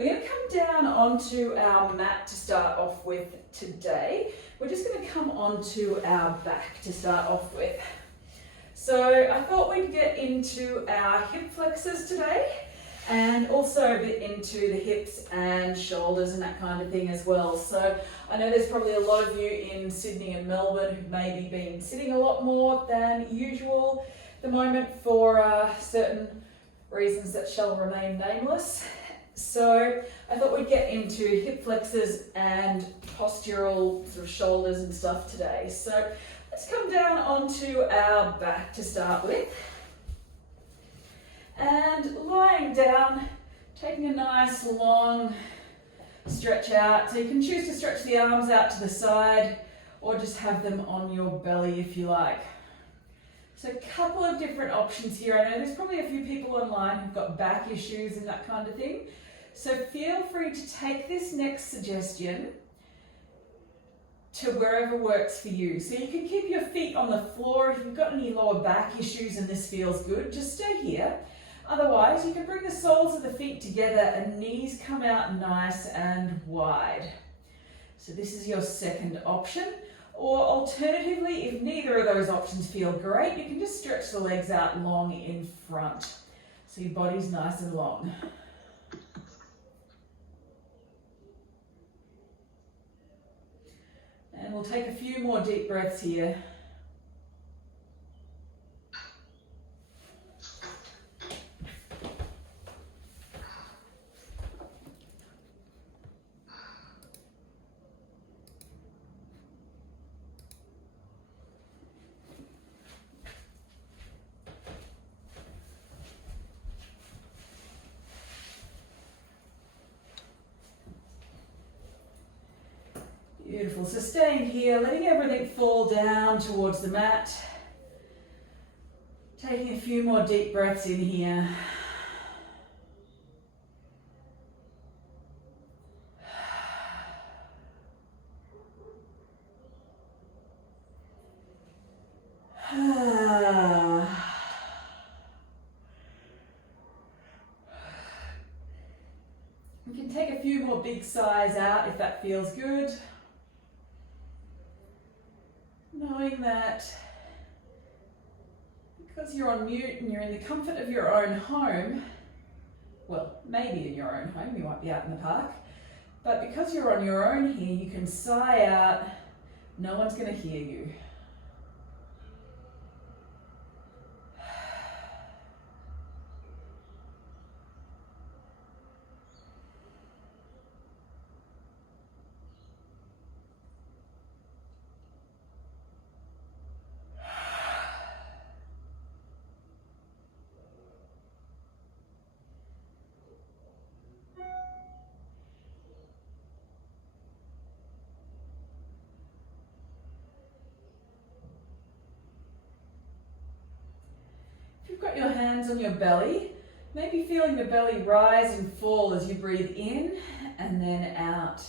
We're going to come down onto our mat to start off with today. We're just going to come onto our back to start off with. So I thought we'd get into our hip flexors today and also a bit into the hips and shoulders and that kind of thing as well. So I know there's probably a lot of you in Sydney and Melbourne who've maybe been sitting a lot more than usual at the moment for certain reasons that shall remain nameless. So I thought we'd get into hip flexors and postural sort of shoulders and stuff today. So let's come down onto our back to start with. And lying down, taking a nice long stretch out. So you can choose to stretch the arms out to the side or just have them on your belly if you like. So a couple of different options here. I know there's probably a few people online who've got back issues and that kind of thing. So feel free to take this next suggestion to wherever works for you. So you can keep your feet on the floor. If you've got any lower back issues and this feels good, just stay here. Otherwise, you can bring the soles of the feet together and knees come out nice and wide. So this is your second option. Or alternatively, if neither of those options feel great, you can just stretch the legs out long in front. So your body's nice and long. And we'll take a few more deep breaths here. Beautiful, so staying here, letting everything fall down towards the mat. Taking a few more deep breaths in here. You can take a few more big sighs out if that feels good. Knowing that because you're on mute and you're in the comfort of your own home, well, maybe in your own home, you might be out in the park, but because you're on your own here, you can sigh out, no one's going to hear you. You've got your hands on your belly, maybe feeling the belly rise and fall as you breathe in and then out.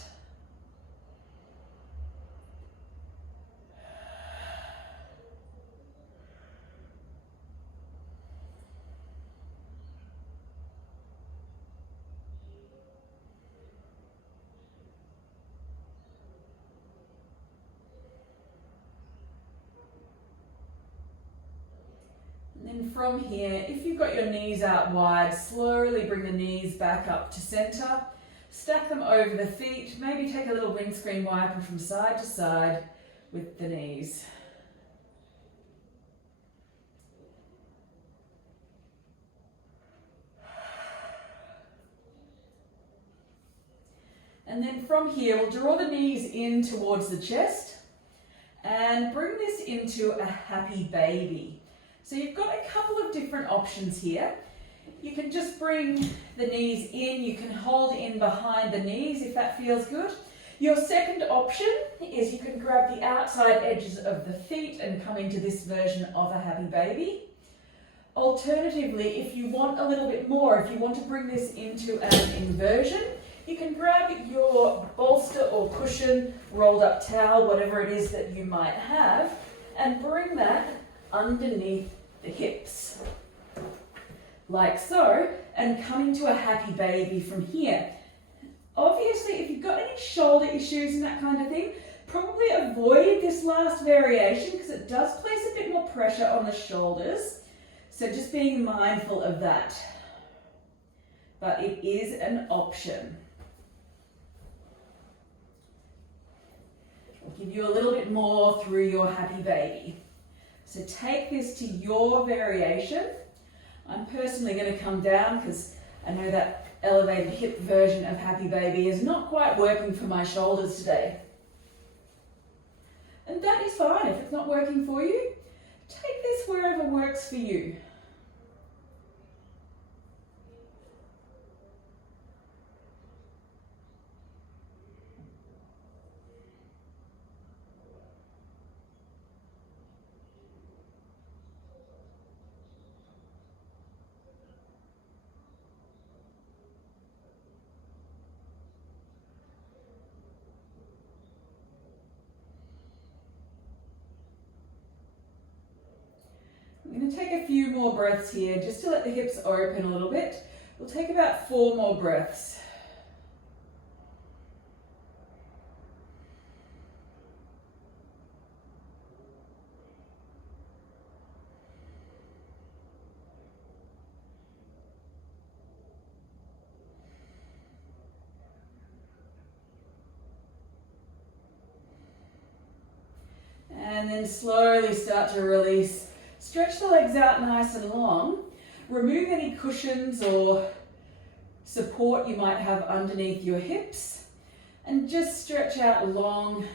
And from here, if you've got your knees out wide, slowly bring the knees back up to center. Stack them over the feet. Maybe take a little windscreen wiper from side to side with the knees. And then from here, we'll draw the knees in towards the chest and bring this into a happy baby. So you've got a couple of different options here. You can just bring the knees in, you can hold in behind the knees if that feels good. Your second option is you can grab the outside edges of the feet and come into this version of a happy baby. Alternatively, if you want a little bit more, if you want to bring this into an inversion, you can grab your bolster or cushion, rolled up towel, whatever it is that you might have, and bring that underneath the hips, like so, and come into a happy baby from here. Obviously, if you've got any shoulder issues and that kind of thing, probably avoid this last variation because it does place a bit more pressure on the shoulders. So just being mindful of that. But it is an option. I'll give you a little bit more through your happy baby. So take this to your variation. I'm personally going to come down because I know that elevated hip version of happy baby is not quite working for my shoulders today. And that is fine. If it's not working for you, take this wherever works for you. I'm going to take a few more breaths here just to let the hips open a little bit. We'll take about 4 more breaths. And then slowly start to release. Stretch the legs out nice and long. Remove any cushions or support you might have underneath your hips. And just stretch out long,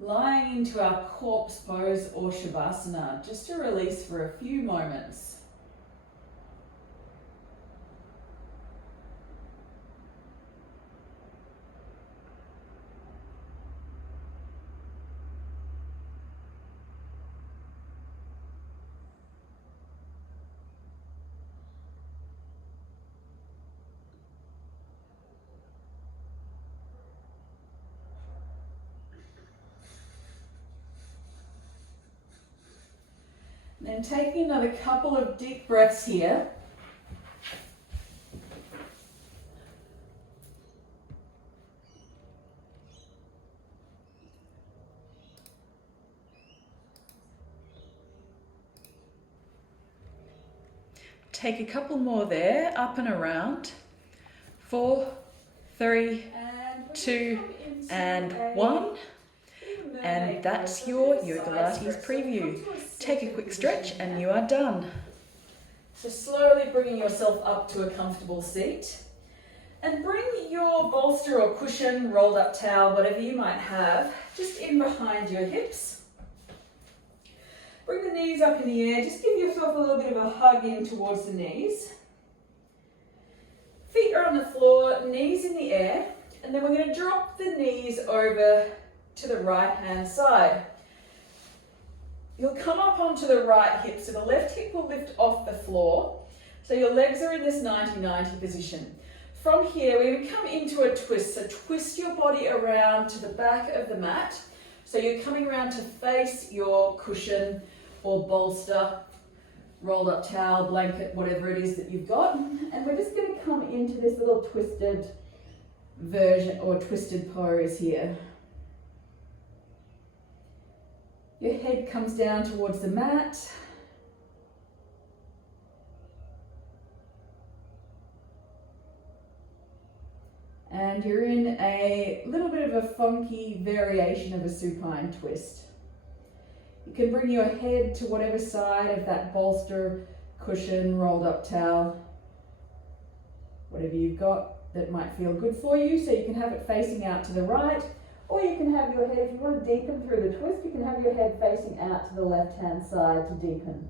lying into our corpse pose or shavasana, just to release for a few moments. Then taking another couple of deep breaths here. Take a couple more there, up and around. 4, 3, 2, and 1. And that's your Yoga Pilates preview. Take a quick stretch and you are done. So slowly bringing yourself up to a comfortable seat. And bring your bolster or cushion, rolled up towel, whatever you might have, just in behind your hips. Bring the knees up in the air. Just give yourself a little bit of a hug in towards the knees. Feet are on the floor, knees in the air. And then we're going to drop the knees over to the right hand side. You'll come up onto the right hip, so the left hip will lift off the floor. So your legs are in this 90-90 position. From here, we're going to come into a twist. So twist your body around to the back of the mat. So you're coming around to face your cushion or bolster, rolled up towel, blanket, whatever it is that you've got. And we're just going to come into this little twisted version or twisted pose here. Your head comes down towards the mat. And you're in a little bit of a funky variation of a supine twist. You can bring your head to whatever side of that bolster, cushion, rolled up towel, whatever you've got that might feel good for you. So you can have it facing out to the right, or you can have your head, if you want to deepen through the twist, you can have your head facing out to the left-hand side to deepen.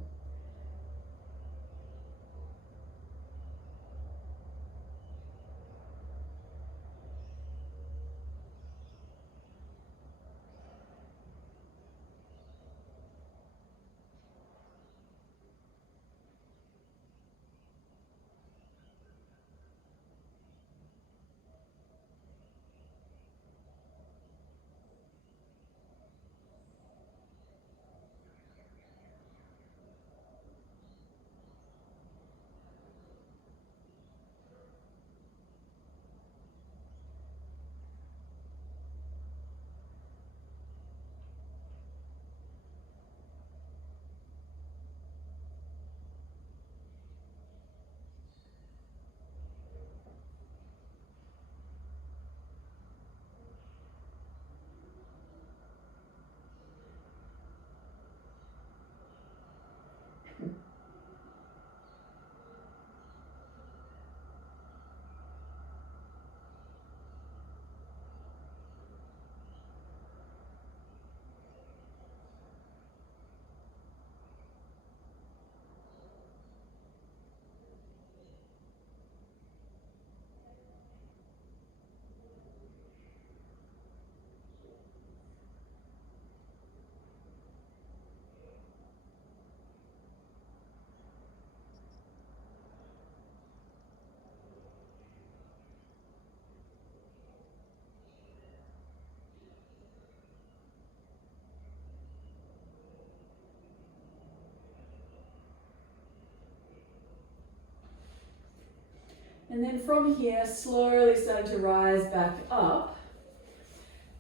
And then from here, slowly starting to rise back up.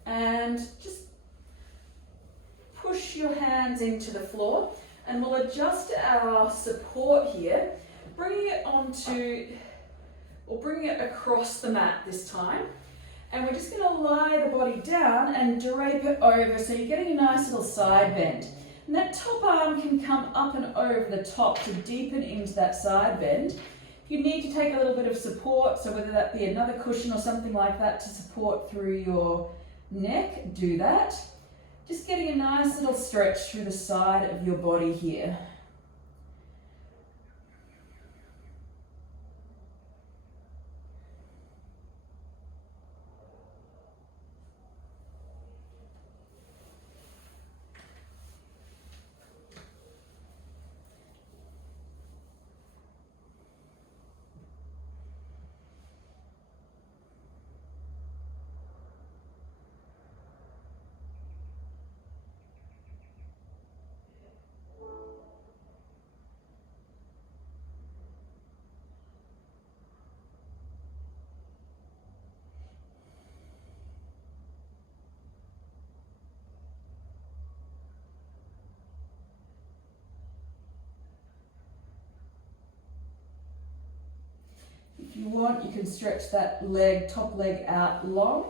And just push your hands into the floor. And we'll adjust our support here, bringing it onto, or bringing it across the mat this time. And we're just going to lie the body down and drape it over, so you're getting a nice little side bend. And that top arm can come up and over the top to deepen into that side bend. If you need to take a little bit of support, so whether that be another cushion or something like that to support through your neck, do that. Just getting a nice little stretch through the side of your body here. If you want, you can stretch that leg, top leg out long,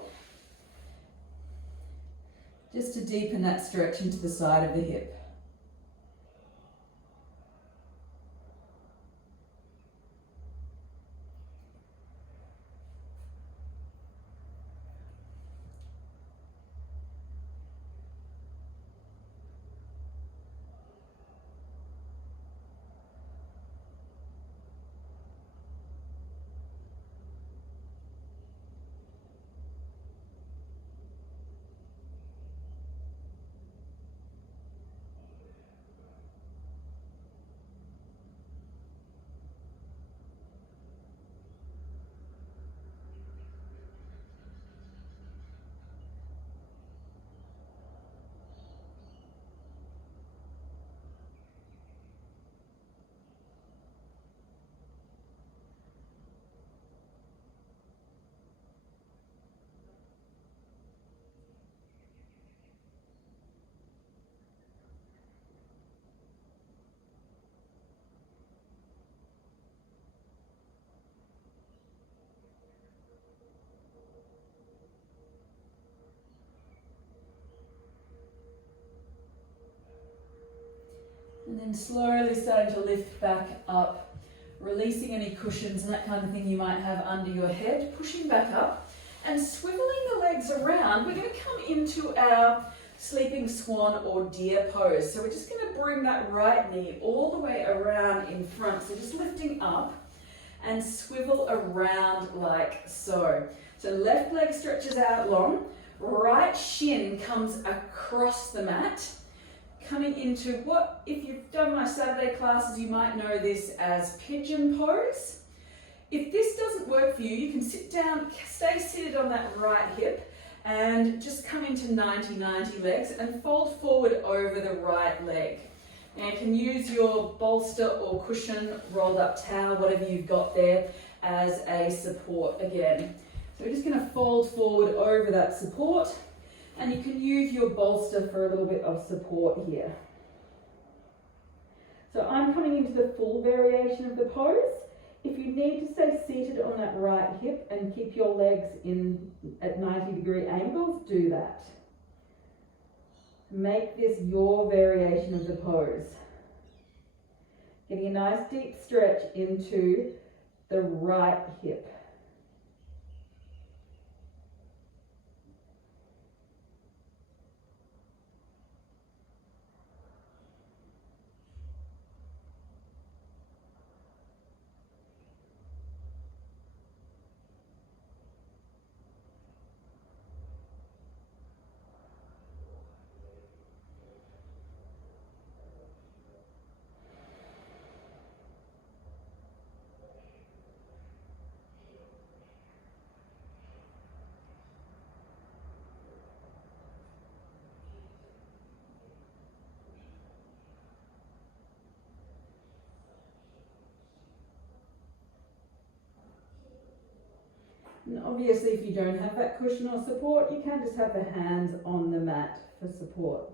just to deepen that stretch into the side of the hip. And then slowly starting to lift back up, releasing any cushions and that kind of thing you might have under your head, pushing back up and swiveling the legs around. We're going to come into our sleeping swan or deer pose. So we're just going to bring that right knee all the way around in front. So just lifting up and swivel around like so. So left leg stretches out long, right shin comes across the mat, coming into what, if you've done my Saturday classes, you might know this as pigeon pose. If this doesn't work for you, you can sit down, stay seated on that right hip and just come into 90-90 legs and fold forward over the right leg. Now you can use your bolster or cushion, rolled up towel, whatever you've got there as a support again. So we're just going to fold forward over that support. And you can use your bolster for a little bit of support here. So I'm coming into the full variation of the pose. If you need to stay seated on that right hip and keep your legs in at 90-degree angles, do that. Make this your variation of the pose. Getting a nice deep stretch into the right hip. And obviously if you don't have that cushion or support, you can just have the hands on the mat for support.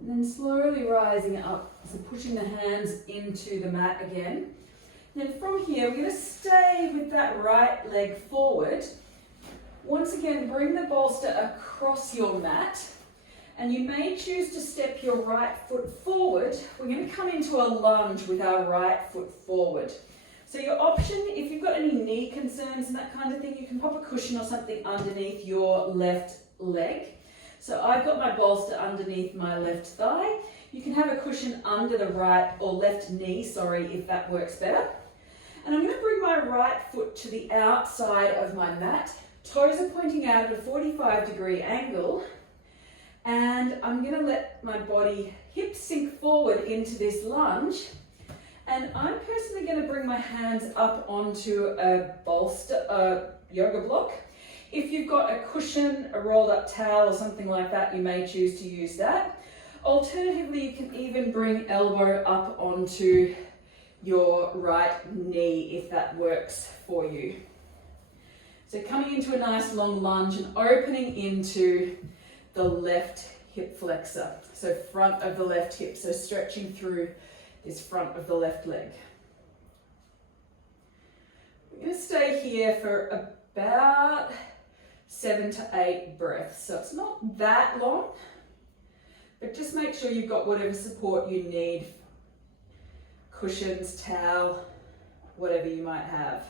And then slowly rising up, so pushing the hands into the mat again. Then from here, we're going to stay with that right leg forward. Once again, bring the bolster across your mat, and you may choose to step your right foot forward. We're going to come into a lunge with our right foot forward. So your option, if you've got any knee concerns and that kind of thing, you can pop a cushion or something underneath your left leg. So I've got my bolster underneath my left thigh. You can have a cushion under the right or left knee, if that works better. And I'm going to bring my right foot to the outside of my mat. Toes are pointing out at a 45-degree angle. And I'm going to let my body hips sink forward into this lunge. And I'm personally going to bring my hands up onto a bolster, a yoga block. If you've got a cushion, a rolled up towel or something like that, you may choose to use that. Alternatively, you can even bring elbow up onto your right knee if that works for you. So coming into a nice long lunge and opening into the left hip flexor. So front of the left hip, so stretching through this front of the left leg. We're going to stay here for about 7 to 8 breaths. So it's not that long, but just make sure you've got whatever support you need. Cushions, towel, whatever you might have.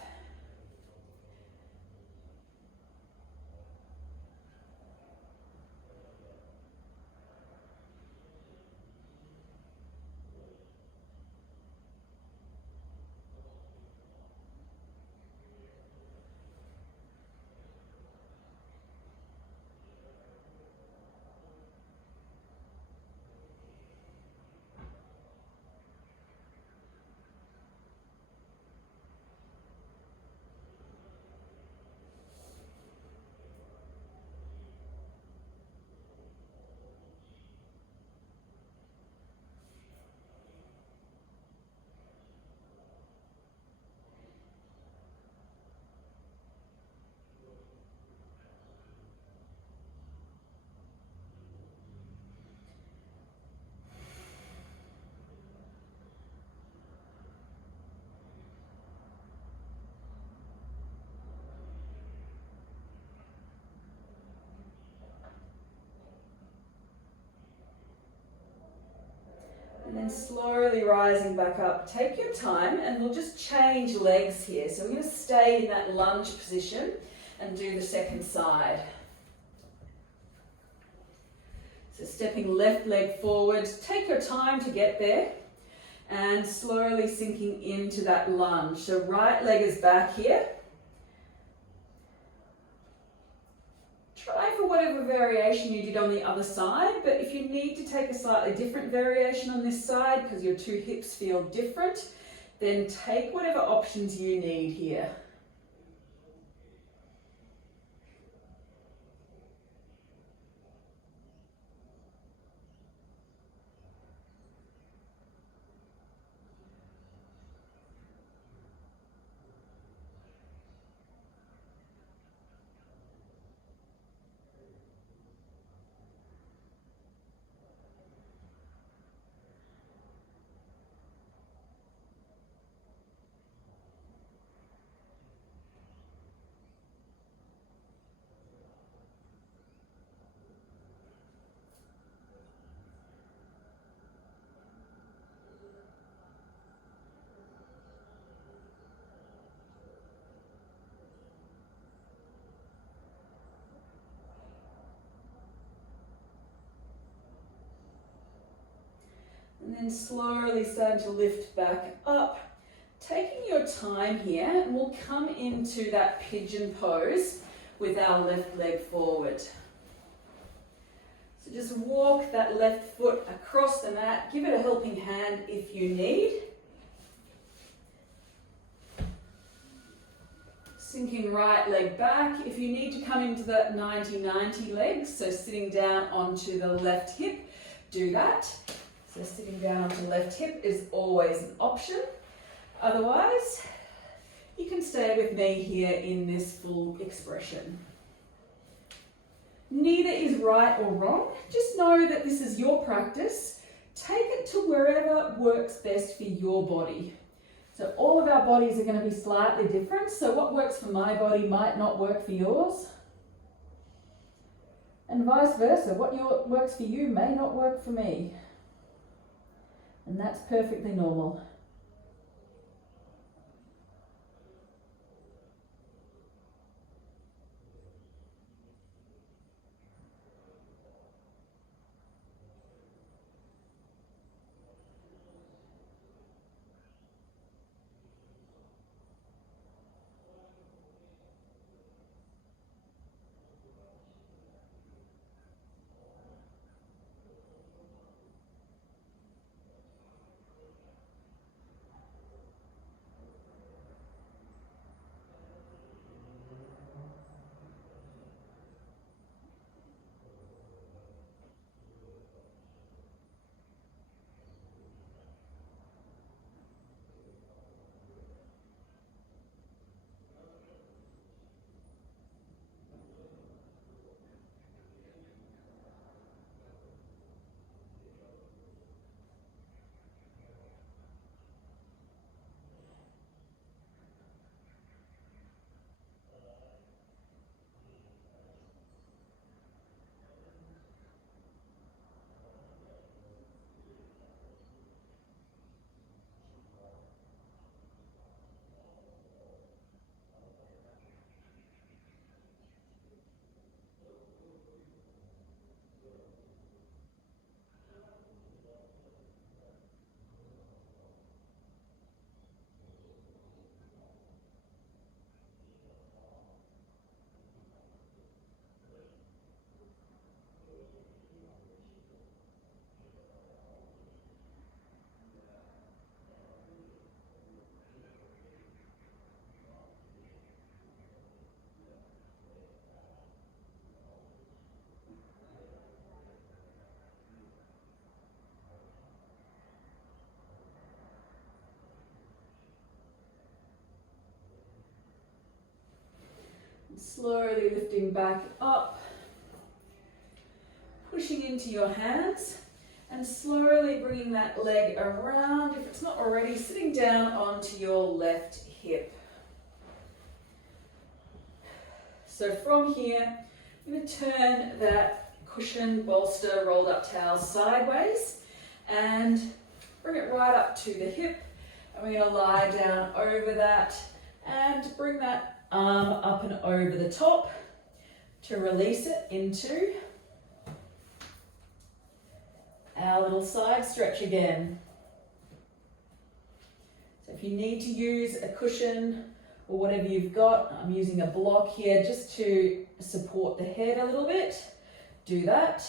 And then slowly rising back up. Take your time and we'll just change legs here. So we're going to stay in that lunge position and do the second side. So stepping left leg forward. Take your time to get there and slowly sinking into that lunge. So right leg is back here. Try for whatever variation you did on the other side, but if you need to take a slightly different variation on this side because your two hips feel different, then take whatever options you need here. then slowly starting to lift back up. Taking your time here, and we'll come into that pigeon pose with our left leg forward. So just walk that left foot across the mat. Give it a helping hand if you need. Sinking right leg back. If you need to come into the 90-90 legs, so sitting down onto the left hip, do that. So sitting down onto the left hip is always an option. Otherwise, you can stay with me here in this full expression. Neither is right or wrong. Just know that this is your practice. Take it to wherever works best for your body. So all of our bodies are going to be slightly different. So what works for my body might not work for yours. And vice versa. What works for you may not work for me. And that's perfectly normal. Slowly lifting back up, pushing into your hands, and slowly bringing that leg around. If it's not already, sitting down onto your left hip. So from here, I'm going to turn that cushion, bolster, rolled up towel sideways and bring it right up to the hip. And we're going to lie down over that and bring that arm up and over the top to release it into our little side stretch again. So if you need to use a cushion or whatever you've got, I'm using a block here just to support the head a little bit. Do that.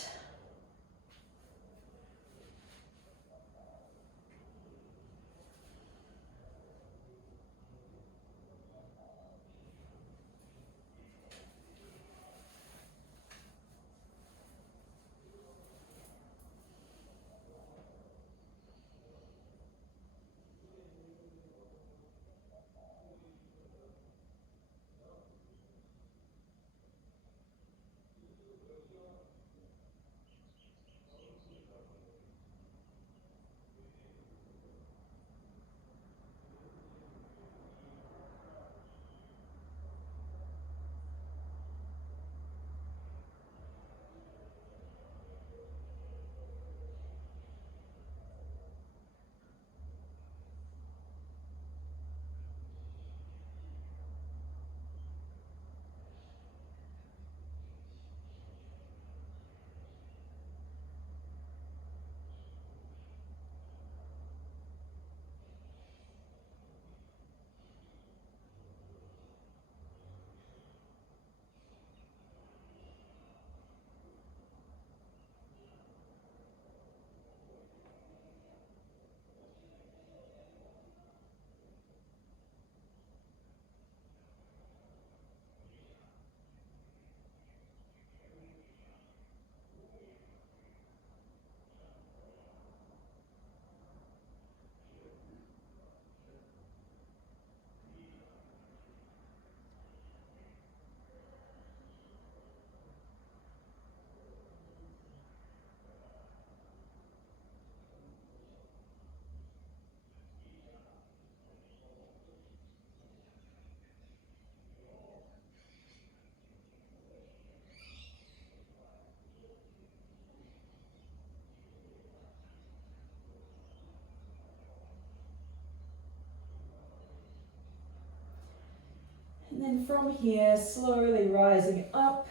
And then from here, slowly rising up.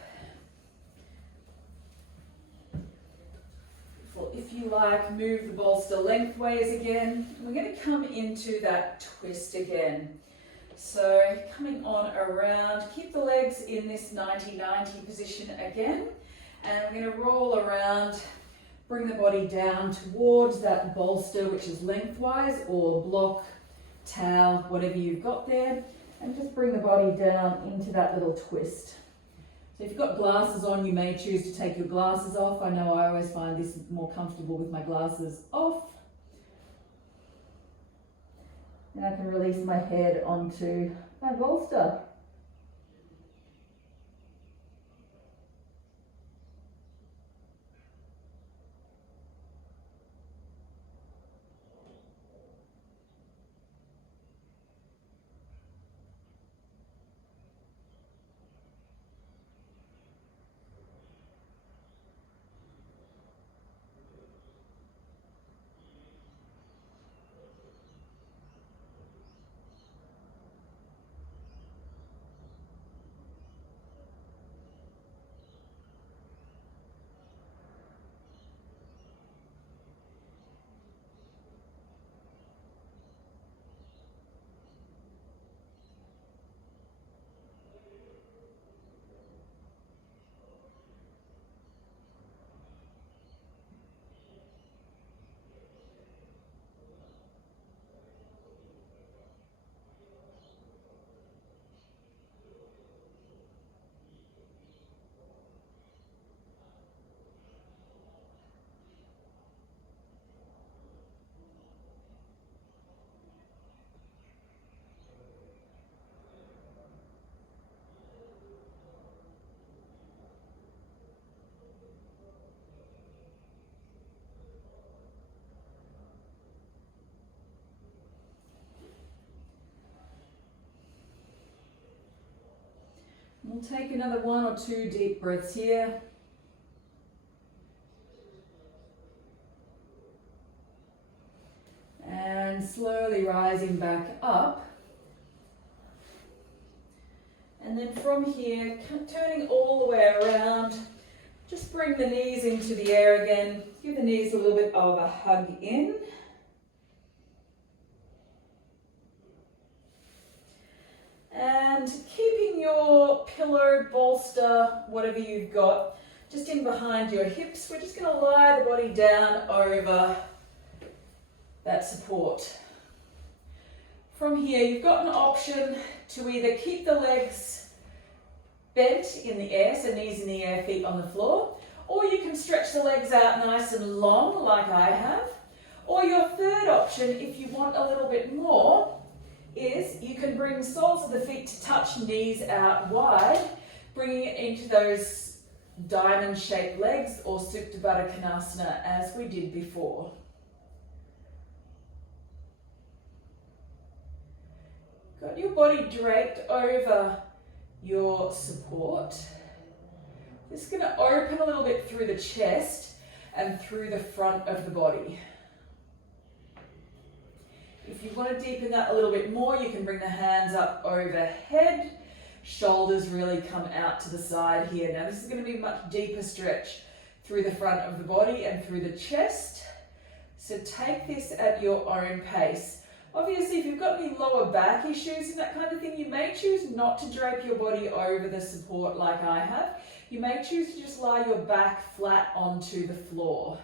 If you like, move the bolster lengthways again. We're going to come into that twist again. So coming on around, keep the legs in this 90-90 position again. And we're going to roll around, bring the body down towards that bolster, which is lengthwise, or block, towel, whatever you've got there. And just bring the body down into that little twist. So if you've got glasses on, you may choose to take your glasses off. I know I always find this more comfortable with my glasses off. And I can release my head onto my bolster. We'll take another 1 or 2 deep breaths here. And slowly rising back up. And then from here, turning all the way around, just bring the knees into the air again. Give the knees a little bit of a hug in. And keeping your pillow, bolster, whatever you've got, just in behind your hips, we're just going to lie the body down over that support. From here, you've got an option to either keep the legs bent in the air, so knees in the air, feet on the floor, or you can stretch the legs out nice and long like I have. Or your third option, if you want a little bit more, is you can bring soles of the feet to touch, knees out wide, bringing it into those diamond-shaped legs or Supta Baddha Konasana as we did before. Got your body draped over your support. Just going to open a little bit through the chest and through the front of the body. If you want to deepen that a little bit more, you can bring the hands up overhead. Shoulders really come out to the side here. Now this is going to be a much deeper stretch through the front of the body and through the chest. So take this at your own pace. Obviously, if you've got any lower back issues and that kind of thing, you may choose not to drape your body over the support like I have. You may choose to just lie your back flat onto the floor.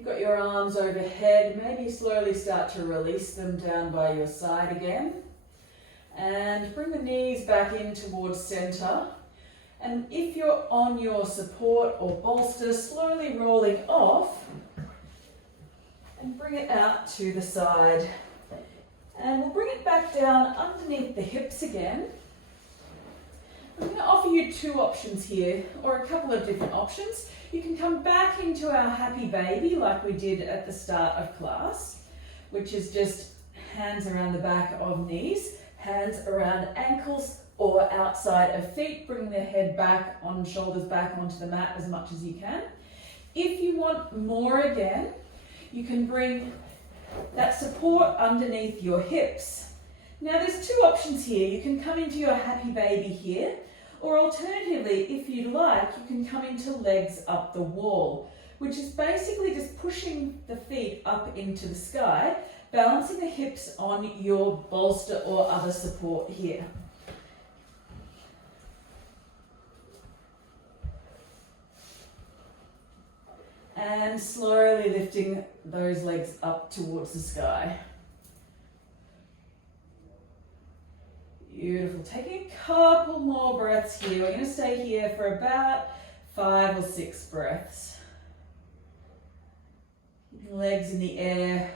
You've got your arms overhead, maybe slowly start to release them down by your side again. And bring the knees back in towards center. And if you're on your support or bolster, slowly rolling off and bring it out to the side. And we'll bring it back down underneath the hips again. I'm going to offer you two options here, or a couple of different options. You can come back into our happy baby like we did at the start of class, which is just hands around the back of knees, hands around ankles or outside of feet, bringing the head back on shoulders back onto the mat as much as you can. If you want more again, you can bring that support underneath your hips. Now there's two options here. You can come into your happy baby here, or alternatively, if you like, you can come into legs up the wall, which is basically just pushing the feet up into the sky, balancing the hips on your bolster or other support here. And slowly lifting those legs up towards the sky. Beautiful. Taking a couple more breaths here. We're going to stay here for about 5 or 6 breaths. Keeping legs in the air.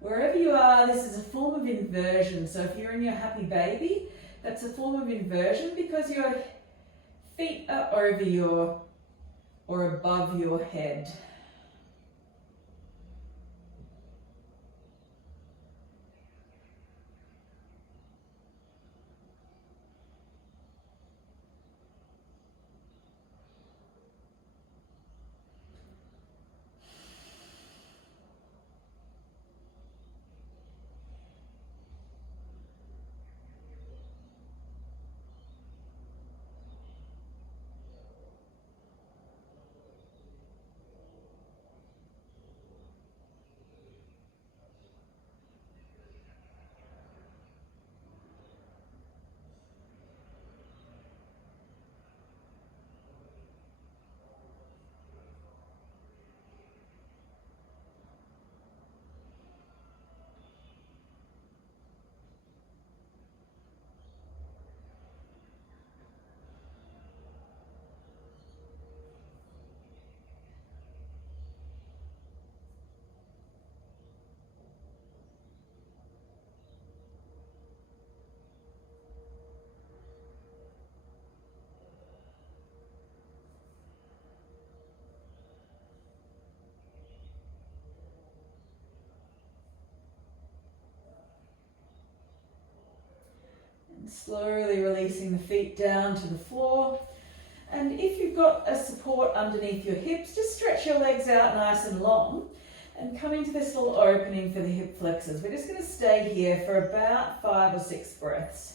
Wherever you are, this is a form of inversion. So if you're in your happy baby, that's a form of inversion because your feet are over your or above your head. Slowly releasing the feet down to the floor. And if you've got a support underneath your hips, just stretch your legs out nice and long and come into this little opening for the hip flexors. We're just going to stay here for about 5 or 6 breaths.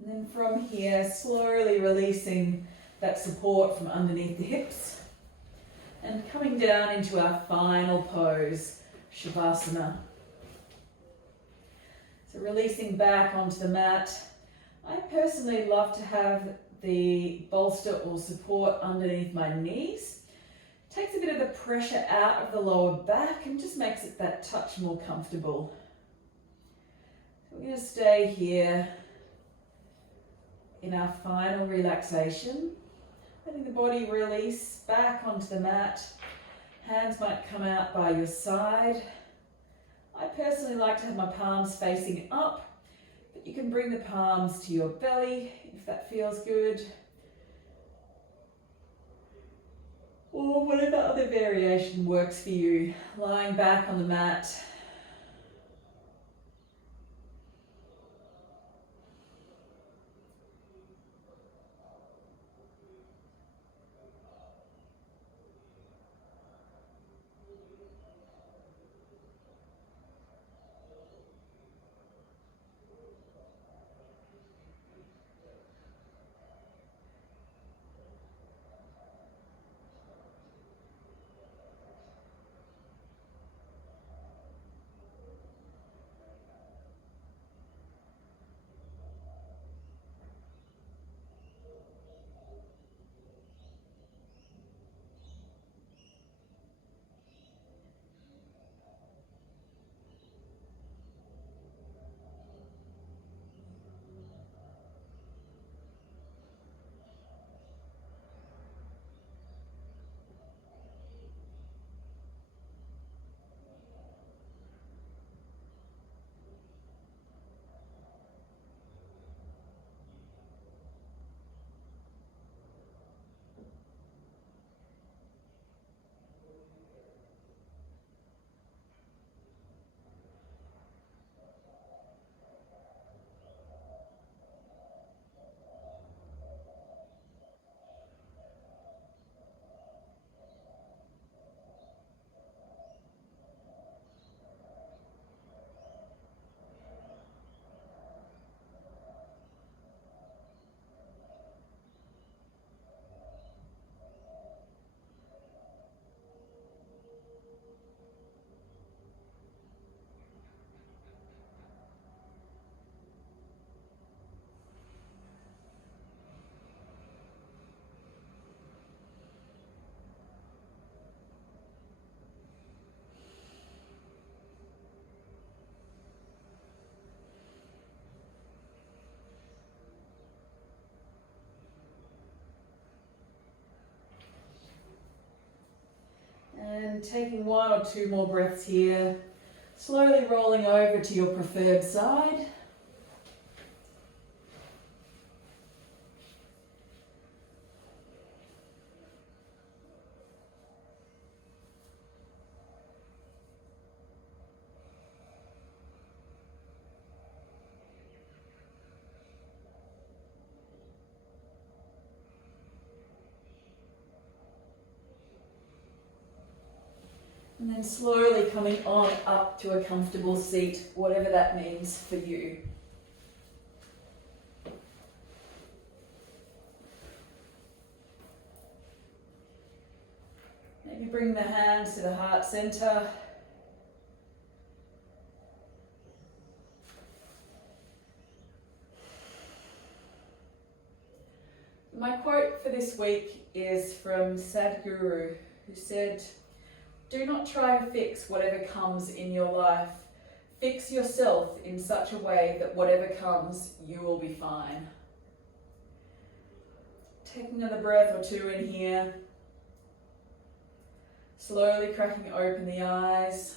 And then from here, slowly releasing that support from underneath the hips and coming down into our final pose, Shavasana. So releasing back onto the mat. I personally love to have the bolster or support underneath my knees. Takes a bit of the pressure out of the lower back and just makes it that touch more comfortable. So we're going to stay here in our final relaxation, letting the body release back onto the mat. Hands might come out by your side. I personally like to have my palms facing up, but you can bring the palms to your belly if that feels good. or whatever other variation works for you. Lying back on the mat. And taking one or two more breaths here, slowly rolling over to your preferred side. And then slowly coming on up to a comfortable seat, whatever that means for you. Maybe bring the hands to the heart center. My quote for this week is from Sadhguru, who said, "Do not try to fix whatever comes in your life. Fix yourself in such a way that whatever comes, you will be fine." Take another breath or two in here. Slowly cracking open the eyes.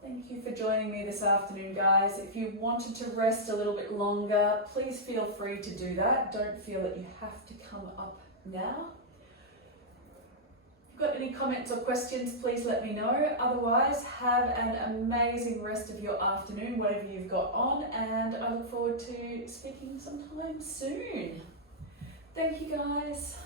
Thank you for joining me this afternoon, guys. If you wanted to rest a little bit longer, please feel free to do that. Don't feel that you have to come up now. If you've got any comments or questions, please let me know. Otherwise, have an amazing rest of your afternoon, whatever you've got on, and I look forward to speaking sometime soon. Thank you, guys.